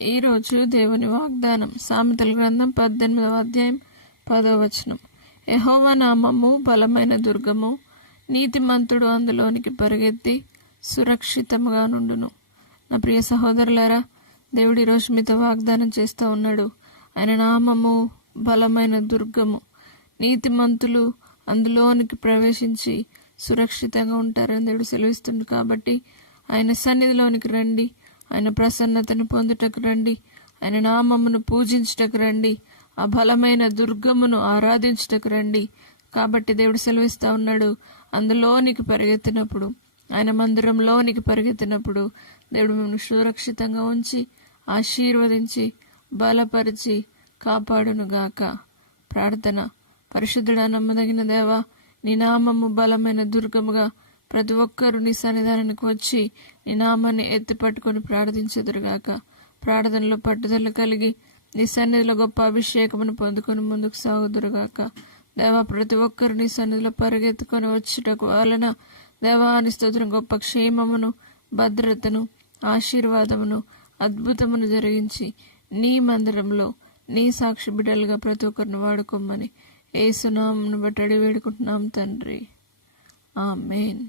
ఈరోజు దేవుని వాగ్దానం సామెతల గ్రంథం 18వ అధ్యాయం 10వ వచనం. యెహోవా నామము బలమైన దుర్గము, నీతిమంతుడు అందులోనికి పరిగెత్తి సురక్షితంగా నుండును. నా ప్రియ సహోదరులారా, దేవుడు ఈరోజు మీతో వాగ్దానం చేస్తూ ఉన్నాడు. ఆయన నామము బలమైన దుర్గము, నీతిమంతులు అందులోనికి ప్రవేశించి సురక్షితంగా ఉంటారని దేవుడు సెలవిస్తుంది. కాబట్టి ఆయన సన్నిధిలోనికి రండి, ఆయన ప్రసన్నతను పొందుటకు రండి, ఆయన నామమును పూజించుటకు రండి, ఆ బలమైన దుర్గమును ఆరాధించుటకు రండి. కాబట్టి దేవుడు సెలవిస్తా ఉన్నాడు, అందులోనికి పరిగెత్తినప్పుడు, ఆయన మందిరంలోనికి పరిగెత్తినప్పుడు దేవుడు మిమ్మల్ని సురక్షితంగా ఉంచి ఆశీర్వదించి బలపరిచి కాపాడునుగాక. ప్రార్థన. పరిశుద్ధుడా, నమ్మదగిన దేవా, నీ నామము బలమైన దుర్గముగా ప్రతి ఒక్కరూ నీ సన్నిధానానికి వచ్చి నీ నామాన్ని ఎత్తి పట్టుకొని ప్రార్థించెదరుగాక. ప్రార్థనలో పట్టుదల కలిగి నీ సన్నిధిలో గొప్ప అభిషేకమును పొందుకొని ముందుకు సాగుదురుగాక. దేవా, ప్రతి ఒక్కరు నీ సన్నిధిలో పరిగెత్తుకొని వచ్చుటకు వలన దేవాని స్తోత్రం, గొప్ప క్షేమమును, భద్రతను, ఆశీర్వాదమును, అద్భుతమును జరిగించి నీ మందిరంలో నీ సాక్షి బిడ్డలుగా ప్రతి ఒక్కరిని వాడుకోమని యేసు నామమును బట్టి అడిగి వేడుకుంటున్నాం తండ్రి. ఆమేన్.